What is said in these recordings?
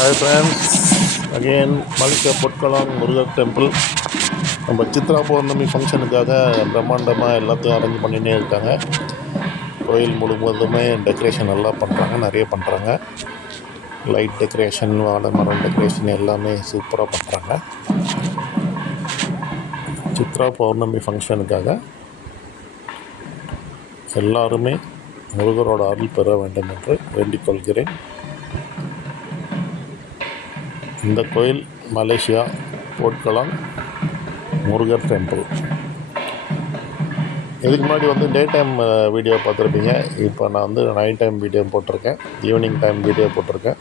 Hi friends, again Malaysia பொற்கொலாம் Murugar temple. நம்ம சித்ரா பௌர்ணமி ஃபங்க்ஷனுக்காக பிரம்மாண்டமாக எல்லாத்தையும் அரேஞ்ச் பண்ணினே இருக்காங்க. கோயில் முழுவதுமே டெக்கரேஷன் நல்லா பண்ணுறாங்க, நிறைய பண்ணுறாங்க. லைட் டெக்கரேஷன், வாழை மரம் டெக்கரேஷன் எல்லாமே சூப்பராக பண்ணுறாங்க. சித்ரா பௌர்ணமி ஃபங்க்ஷனுக்காக எல்லாருமே முருகரோட அருள் பெற வேண்டும் என்று வேண்டிக் கொள்கிறேன். இந்த கோயில் மலேசியா பொற்கொலாம் முருகர் டெம்பிள். இதுக்கு முன்னாடி டே டைம் வீடியோ பார்த்துருப்பீங்க. இப்போ நான் நைட் டைம் வீடியோ போட்டிருக்கேன், ஈவினிங் டைம் வீடியோ போட்டிருக்கேன்.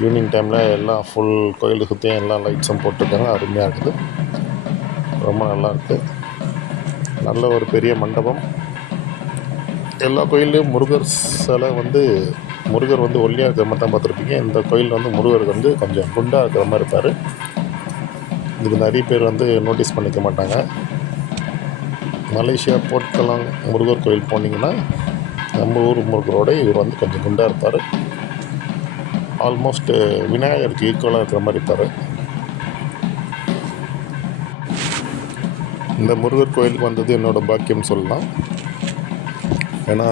ஈவினிங் டைமில் எல்லாம் ஃபுல் கோயிலை சுற்றியும் எல்லா லைட்ஸும் போட்டிருக்காங்க. அருமையாக இருக்குது, ரொம்ப நல்லாயிருக்கு. நல்ல ஒரு பெரிய மண்டபம். எல்லா கோயில்லையும் முருகர் சிலை முருகர் ஒல்லியாக இருக்கிற மாதிரி தான் பார்த்துருப்பீங்க. இந்த கோயில் முருகர் கொஞ்சம் குண்டாக இருக்கிற மாதிரி இருப்பார். இதுக்கு நிறைய பேர் நோட்டீஸ் பண்ணிக்க மாட்டாங்க. மலேசியா பொற்கொலாம் முருகர் கோயில் போனீங்கன்னா நம்ம ஊர் முருகரோட இவர் கொஞ்சம் குண்டாக இருப்பார். ஆல்மோஸ்ட் விநாயகருக்கு ஈக்குவலாக இருக்கிற மாதிரி இருப்பார். இந்த முருகர் கோயிலுக்கு என்னோடய பாக்கியம் சொல்லலாம். ஏன்னா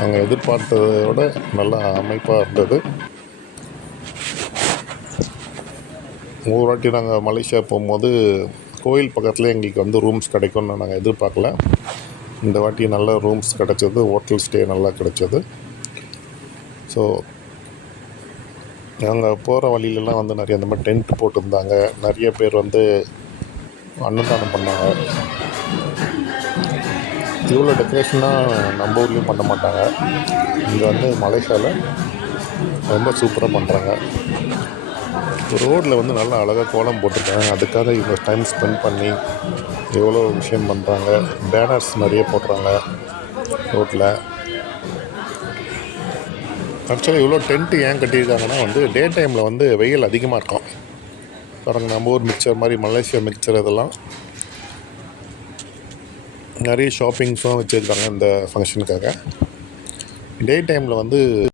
நாங்கள் எதிர்பார்த்ததை விட நல்லா அமைப்பாக இருந்தது. ஒரு வாட்டி நாங்கள் மலேசியா போகும்போது கோயில் பக்கத்தில் எங்களுக்கு ரூம்ஸ் கிடைக்கும்னு நாங்கள் எதிர்பார்க்கல. இந்த வாட்டி நல்ல ரூம்ஸ் கிடச்சது, ஹோட்டல் ஸ்டே நல்லா கிடச்சது. ஸோ நாங்கள் போகிற வழியிலலாம் நிறைய அந்த மாதிரி டென்ட் போட்டிருந்தாங்க. நிறைய பேர் அன்னதானம் பண்ணாங்க. இவ்வளோ டெக்கரேஷனாக நம்ம ஊர்லேயும் பண்ண மாட்டாங்க. இங்கே மலேசியாவில் ரொம்ப சூப்பராக பண்ணுறாங்க. ரோட்டில் நல்லா அழகாக கோலம் போட்டிருக்காங்க. அதுக்காக இவ்வளோ டைம் ஸ்பெண்ட் பண்ணி எவ்வளோ விஷயம் பண்ணுறாங்க. பேனர்ஸ் நிறைய போடுறாங்க ரோட்டில். ஆக்சுவலாக இவ்வளோ டென்ட்டு ஏன் கட்டியிருக்காங்கன்னா டே டைமில் வெயில் அதிகமாக இருக்கும். பாருங்கள், நம்ம ஊர் மிக்சர் மாதிரி மலேசியா மிக்சர் இதெல்லாம் நிறைய ஷாப்பிங்ஸும் வச்சுருக்காங்க இந்த ஃபங்க்ஷனுக்காக. டே டைமில்